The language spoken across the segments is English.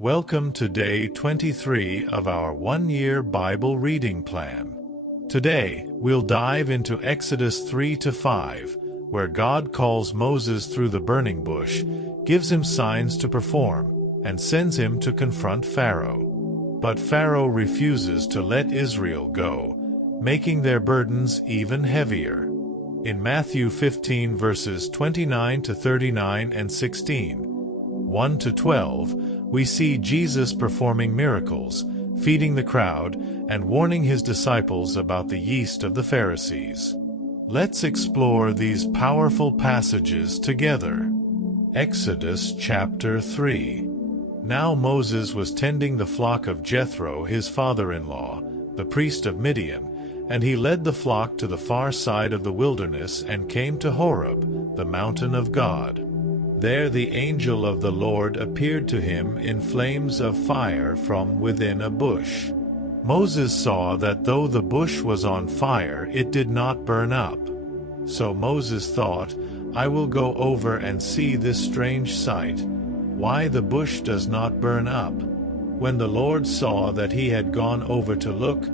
Welcome to day 23 of our one-year Bible reading plan. Today, we'll dive into Exodus 3-5, where God calls Moses through the burning bush, gives him signs to perform, and sends him to confront Pharaoh. But Pharaoh refuses to let Israel go, making their burdens even heavier. In Matthew 15 verses 29-39 and 16, 1-12, we see Jesus performing miracles, feeding the crowd, and warning his disciples about the yeast of the Pharisees. Let's explore these powerful passages together. Exodus chapter 3. Now Moses was tending the flock of Jethro, his father-in-law, the priest of Midian, and he led the flock to the far side of the wilderness and came to Horeb, the mountain of God. There the angel of the Lord appeared to him in flames of fire from within a bush. Moses saw that though the bush was on fire, it did not burn up. So Moses thought, I will go over and see this strange sight, why the bush does not burn up. When the Lord saw that he had gone over to look,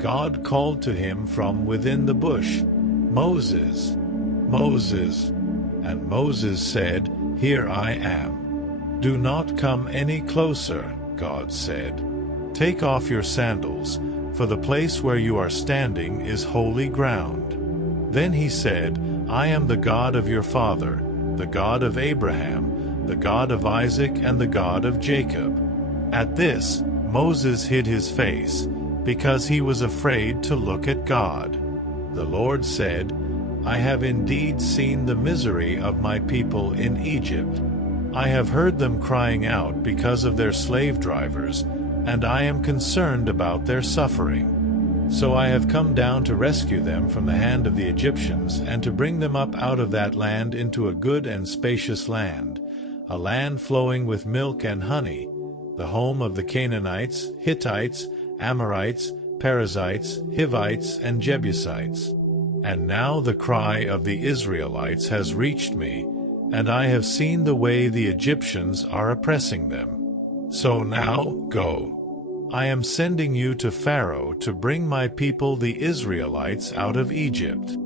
God called to him from within the bush, Moses, Moses. And Moses said, Here I am. Do not come any closer, God said. Take off your sandals, for the place where you are standing is holy ground. Then he said, I am the God of your father, the God of Abraham, the God of Isaac, and the God of Jacob. At this, Moses hid his face, because he was afraid to look at God. The Lord said, I have indeed seen the misery of my people in Egypt. I have heard them crying out because of their slave drivers, and I am concerned about their suffering. So I have come down to rescue them from the hand of the Egyptians, and to bring them up out of that land into a good and spacious land, a land flowing with milk and honey, the home of the Canaanites, Hittites, Amorites, Perizzites, Hivites, and Jebusites. And now the cry of the Israelites has reached me, and I have seen the way the Egyptians are oppressing them. So now, go. I am sending you to Pharaoh to bring my people the Israelites out of Egypt.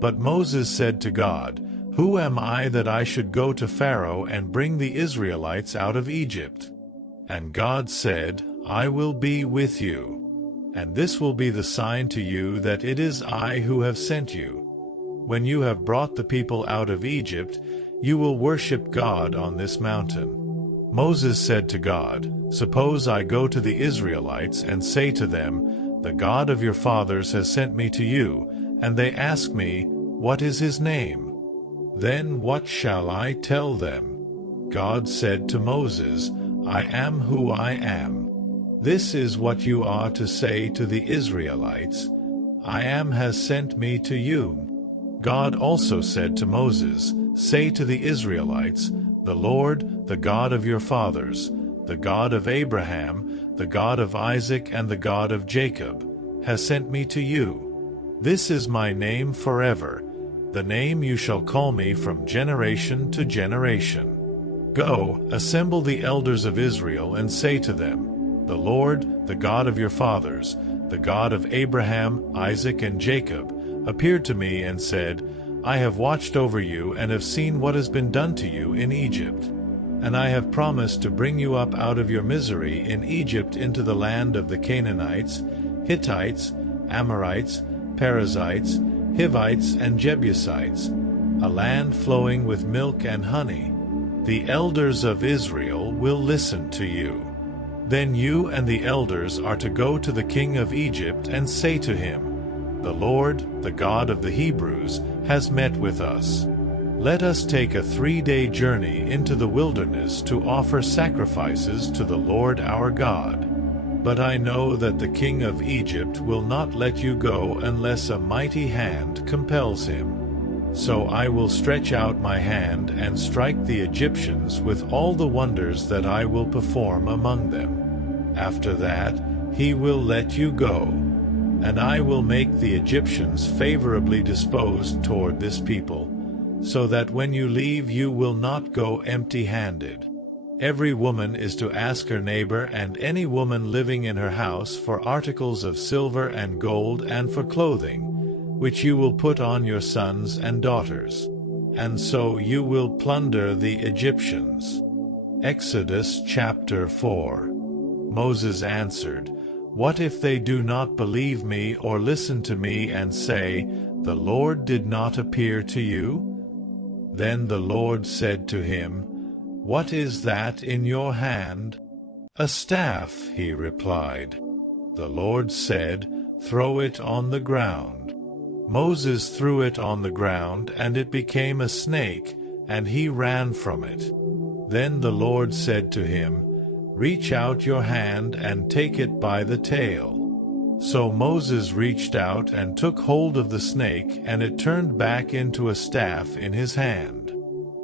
But Moses said to God, Who am I that I should go to Pharaoh and bring the Israelites out of Egypt? And God said, I will be with you. And this will be the sign to you that it is I who have sent you. When you have brought the people out of Egypt, you will worship God on this mountain. Moses said to God, Suppose I go to the Israelites and say to them, The God of your fathers has sent me to you, and they ask me, What is his name? Then what shall I tell them? God said to Moses, I am who I am. This is what you are to say to the Israelites, I am has sent me to you. God also said to Moses, Say to the Israelites, The Lord, the God of your fathers, the God of Abraham, the God of Isaac, and the God of Jacob, has sent me to you. This is my name forever, the name you shall call me from generation to generation. Go, assemble the elders of Israel, and say to them, The Lord, the God of your fathers, the God of Abraham, Isaac, and Jacob, appeared to me and said, I have watched over you and have seen what has been done to you in Egypt. And I have promised to bring you up out of your misery in Egypt into the land of the Canaanites, Hittites, Amorites, Perizzites, Hivites, and Jebusites, a land flowing with milk and honey. The elders of Israel will listen to you. Then you and the elders are to go to the king of Egypt and say to him, The Lord, the God of the Hebrews, has met with us. Let us take a 3-day journey into the wilderness to offer sacrifices to the Lord our God. But I know that the king of Egypt will not let you go unless a mighty hand compels him. So I will stretch out my hand and strike the Egyptians with all the wonders that I will perform among them. After that, he will let you go, and I will make the Egyptians favorably disposed toward this people, so that when you leave you will not go empty-handed. Every woman is to ask her neighbor and any woman living in her house for articles of silver and gold and for clothing, which you will put on your sons and daughters. And so you will plunder the Egyptians. Exodus chapter 4. Moses answered, "What if they do not believe me or listen to me and say, 'The Lord did not appear to you'?" Then the Lord said to him, "What is that in your hand?" "A staff," he replied. The Lord said, "Throw it on the ground." Moses threw it on the ground, and it became a snake, and he ran from it. Then the Lord said to him, "Reach out your hand and take it by the tail." So Moses reached out and took hold of the snake, and it turned back into a staff in his hand.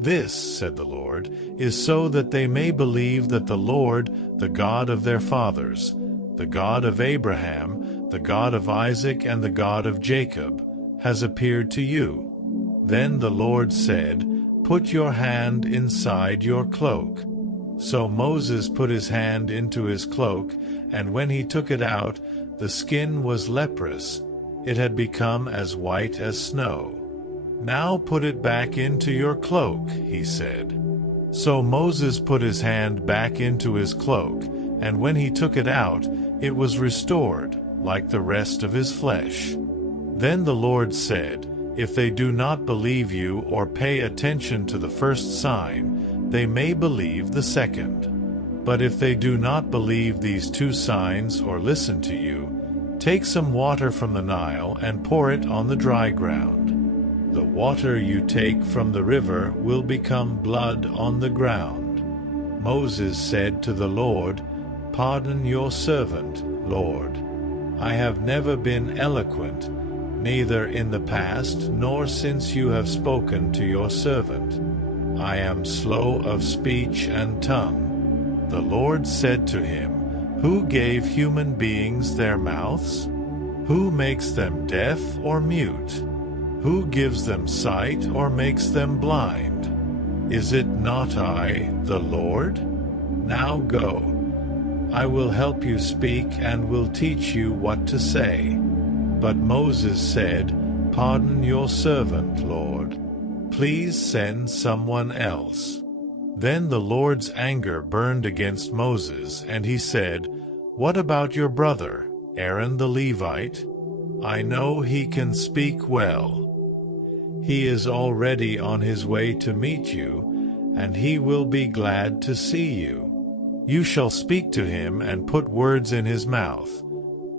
"This," said the Lord, "is so that they may believe that the Lord, the God of their fathers, the God of Abraham, the God of Isaac, and the God of Jacob, has appeared to you." Then the Lord said, "Put your hand inside your cloak." So Moses put his hand into his cloak, and when he took it out, the skin was leprous. It had become as white as snow. "Now put it back into your cloak," he said. So Moses put his hand back into his cloak, and when he took it out, it was restored, like the rest of his flesh. Then the Lord said, "If they do not believe you or pay attention to the first sign, they may believe the second. But if they do not believe these two signs or listen to you, take some water from the Nile and pour it on the dry ground. The water you take from the river will become blood on the ground." Moses said to the Lord, "Pardon your servant, Lord. I have never been eloquent, neither in the past nor since you have spoken to your servant. I am slow of speech and tongue." The Lord said to him, "Who gave human beings their mouths? Who makes them deaf or mute? Who gives them sight or makes them blind? Is it not I, the Lord? Now go. I will help you speak and will teach you what to say." But Moses said, "Pardon your servant, Lord. Please send someone else." Then the Lord's anger burned against Moses, and he said, "What about your brother, Aaron the Levite? I know he can speak well. He is already on his way to meet you, and he will be glad to see you. You shall speak to him and put words in his mouth.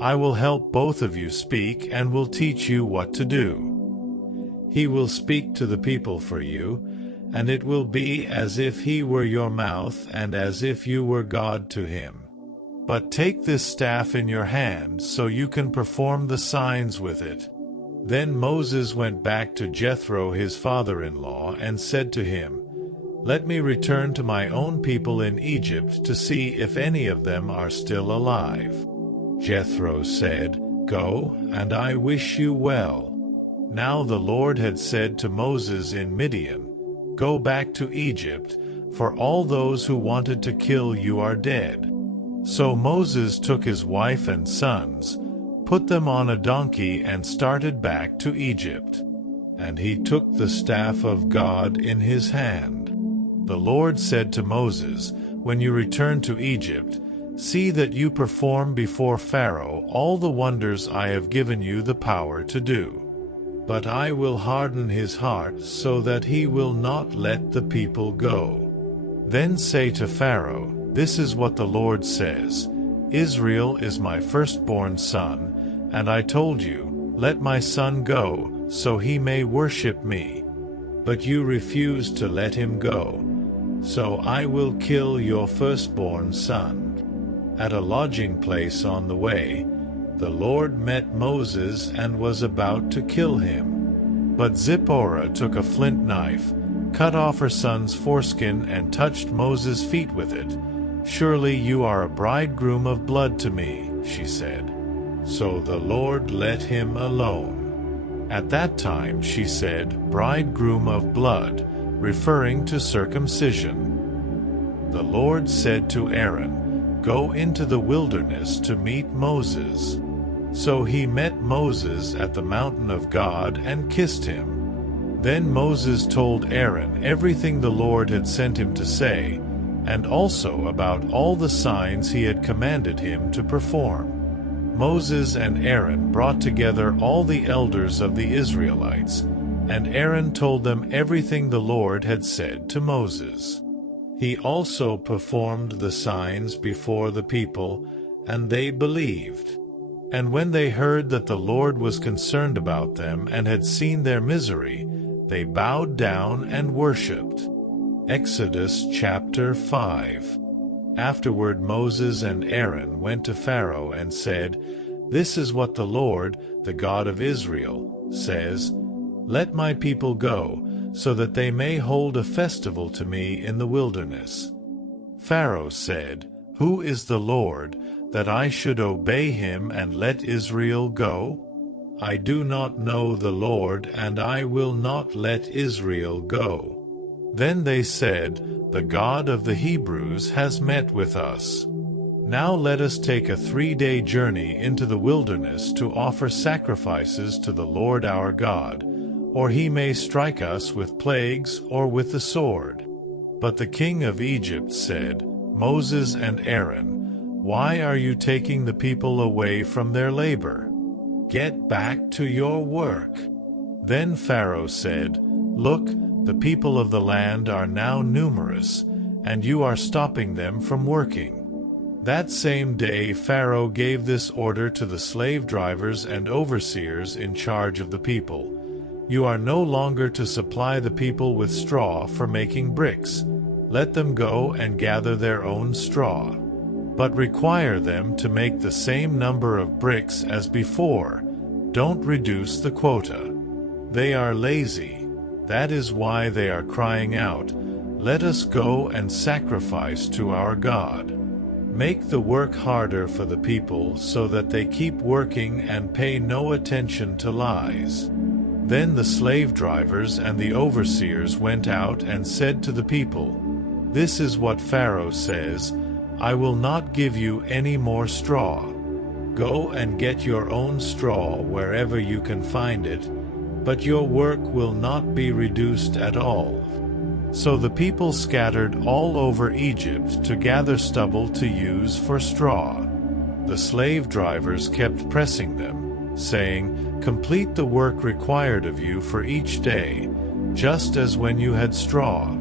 I will help both of you speak and will teach you what to do. He will speak to the people for you, and it will be as if he were your mouth and as if you were God to him. But take this staff in your hand so you can perform the signs with it." Then Moses went back to Jethro his father-in-law and said to him, "Let me return to my own people in Egypt to see if any of them are still alive." Jethro said, "Go, and I wish you well." Now the Lord had said to Moses in Midian, "Go back to Egypt, for all those who wanted to kill you are dead." So Moses took his wife and sons, put them on a donkey and started back to Egypt. And he took the staff of God in his hand. The Lord said to Moses, "When you return to Egypt, see that you perform before Pharaoh all the wonders I have given you the power to do. But I will harden his heart so that he will not let the people go. Then say to Pharaoh, 'This is what the Lord says, Israel is my firstborn son, and I told you, let my son go, so he may worship me. But you refused to let him go. So I will kill your firstborn son.'" At a lodging place on the way, the Lord met Moses and was about to kill him. But Zipporah took a flint knife, cut off her son's foreskin and touched Moses' feet with it. "Surely you are a bridegroom of blood to me," she said. So the Lord let him alone. At that time she said, "bridegroom of blood," referring to circumcision. the Lord said to Aaron, "Go into the wilderness to meet Moses." So he met Moses at the mountain of God and kissed him. Then Moses told Aaron everything the Lord had sent him to say, and also about all the signs he had commanded him to perform. Moses and Aaron brought together all the elders of the Israelites, and Aaron told them everything the Lord had said to Moses. He also performed the signs before the people, and they believed. And when they heard that the Lord was concerned about them and had seen their misery, they bowed down and worshipped. Exodus chapter 5. Afterward Moses and Aaron went to Pharaoh and said, "This is what the Lord, the God of Israel, says, 'Let my people go, so that they may hold a festival to me in the wilderness.'" Pharaoh said, "Who is the Lord, that I should obey him and let Israel go? I do not know the Lord, and I will not let Israel go." Then they said, "The God of the Hebrews has met with us. Now let us take a 3-day journey into the wilderness to offer sacrifices to the Lord our God, or he may strike us with plagues or with the sword." But the king of Egypt said, "Moses and Aaron, why are you taking the people away from their labor? Get back to your work." Then Pharaoh said, "Look, the people of the land are now numerous, and you are stopping them from working." That same day Pharaoh gave this order to the slave drivers and overseers in charge of the people: "You are no longer to supply the people with straw for making bricks. Let them go and gather their own straw. But require them to make the same number of bricks as before. Don't reduce the quota. They are lazy. That is why they are crying out, 'Let us go and sacrifice to our God.' Make the work harder for the people so that they keep working and pay no attention to lies." Then the slave drivers and the overseers went out and said to the people, "This is what Pharaoh says, 'I will not give you any more straw. Go and get your own straw wherever you can find it, but your work will not be reduced at all.'" So the people scattered all over Egypt to gather stubble to use for straw. The slave drivers kept pressing them, saying, "Complete the work required of you for each day, just as when you had straw."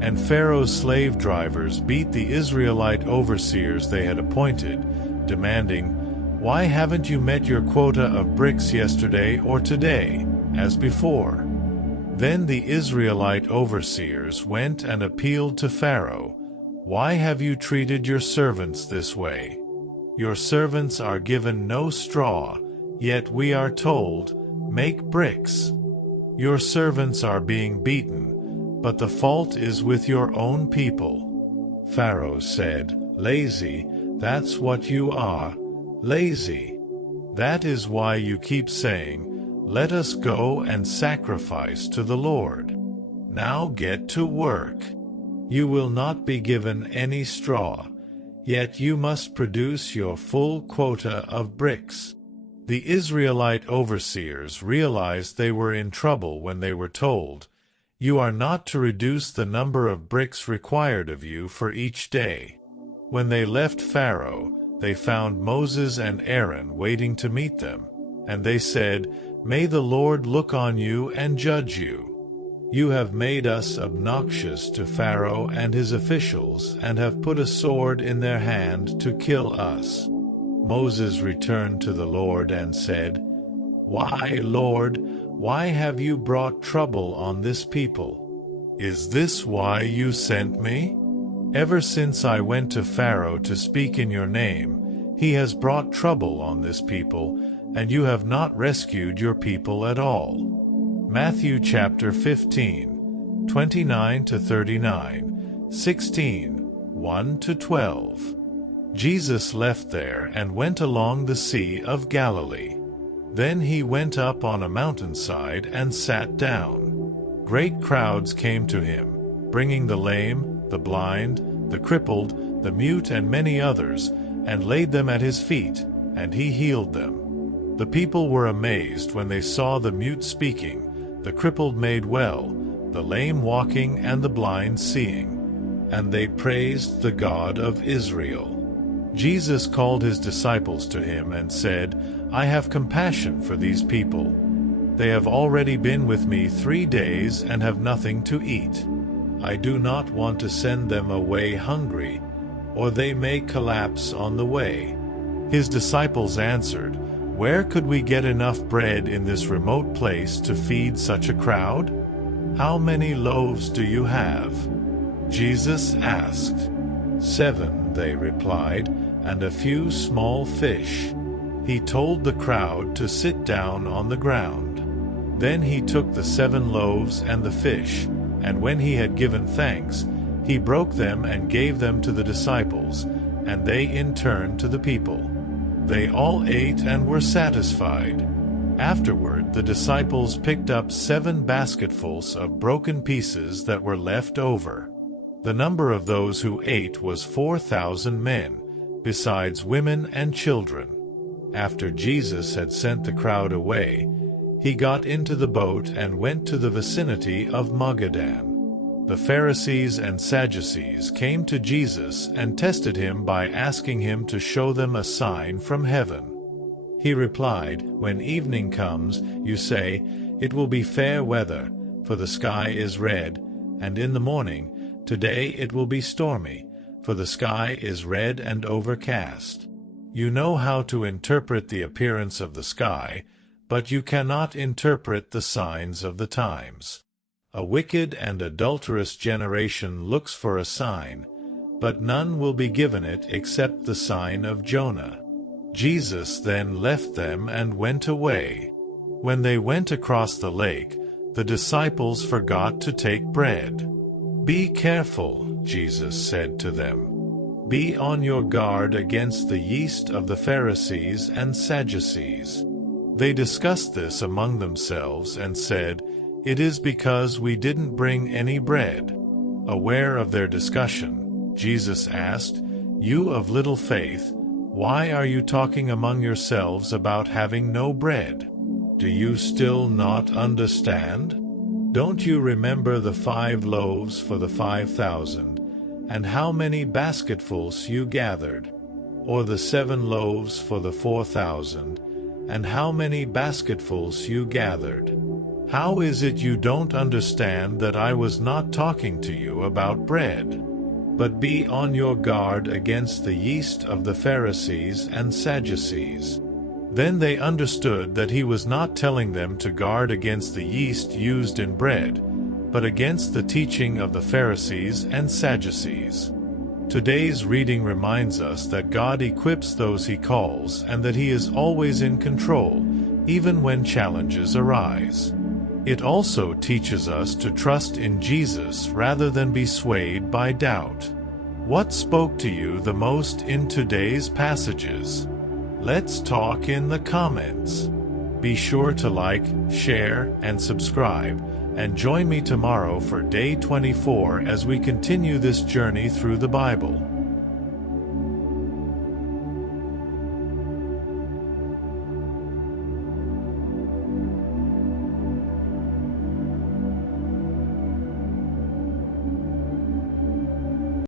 And Pharaoh's slave drivers beat the Israelite overseers they had appointed, demanding, "Why haven't you met your quota of bricks yesterday or today, as before?" Then the Israelite overseers went and appealed to Pharaoh, "Why have you treated your servants this way? Your servants are given no straw, yet we are told, 'Make bricks.' Your servants are being beaten, but the fault is with your own people." Pharaoh said, "Lazy, that's what you are, lazy. That is why you keep saying, 'Let us go and sacrifice to the Lord.' Now get to work. You will not be given any straw, yet you must produce your full quota of bricks." The Israelite overseers realized they were in trouble when they were told, "You are not to reduce the number of bricks required of you for each day." When they left Pharaoh, they found Moses and Aaron waiting to meet them, and they said, "May the Lord look on you and judge you. You have made us obnoxious to Pharaoh and his officials and have put a sword in their hand to kill us." Moses returned to the Lord and said, "Why, Lord, why have you brought trouble on this people? Is this why you sent me? Ever since I went to Pharaoh to speak in your name, he has brought trouble on this people, and you have not rescued your people at all." Matthew chapter 15, 29-39, 16, 1-12. Jesus left there and went along the Sea of Galilee. Then he went up on a mountainside and sat down. Great crowds came to him, bringing the lame, the blind, the crippled, the mute and many others, and laid them at his feet, and he healed them. The people were amazed when they saw the mute speaking, the crippled made well, the lame walking and the blind seeing. And they praised the God of Israel. Jesus called his disciples to him and said, I have compassion for these people. They have already been with me 3 days and have nothing to eat. I do not want to send them away hungry, or they may collapse on the way. His disciples answered, Where could we get enough bread in this remote place to feed such a crowd? How many loaves do you have? Jesus asked. 7, they replied, and a few small fish. He told the crowd to sit down on the ground. Then he took the 7 loaves and the fish, and when he had given thanks, he broke them and gave them to the disciples, and they in turn to the people. They all ate and were satisfied. Afterward, the disciples picked up 7 basketfuls of broken pieces that were left over. The number of those who ate was 4,000 men, besides women and children. After Jesus had sent the crowd away, he got into the boat and went to the vicinity of Magadan. The Pharisees and Sadducees came to Jesus and tested him by asking him to show them a sign from heaven. He replied, When evening comes, you say, It will be fair weather, for the sky is red, and in the morning, Today it will be stormy, for the sky is red and overcast. You know how to interpret the appearance of the sky, but you cannot interpret the signs of the times. A wicked and adulterous generation looks for a sign, but none will be given it except the sign of Jonah. Jesus then left them and went away. When they went across the lake, the disciples forgot to take bread. Be careful, Jesus said to them. Be on your guard against the yeast of the Pharisees and Sadducees. They discussed this among themselves and said, It is because we didn't bring any bread. Aware of their discussion, Jesus asked, You of little faith, why are you talking among yourselves about having no bread? Do you still not understand? Don't you remember the 5 loaves for the 5,000, and how many basketfuls you gathered? Or the 7 loaves for the 4,000, and how many basketfuls you gathered? How is it you don't understand that I was not talking to you about bread? But be on your guard against the yeast of the Pharisees and Sadducees. Then they understood that he was not telling them to guard against the yeast used in bread, but against the teaching of the Pharisees and Sadducees. Today's reading reminds us that God equips those he calls and that he is always in control, even when challenges arise. It also teaches us to trust in Jesus rather than be swayed by doubt. What spoke to you the most in today's passages? Let's talk in the comments. Be sure to like, share, and subscribe, and join me tomorrow for day 24 as we continue this journey through the Bible.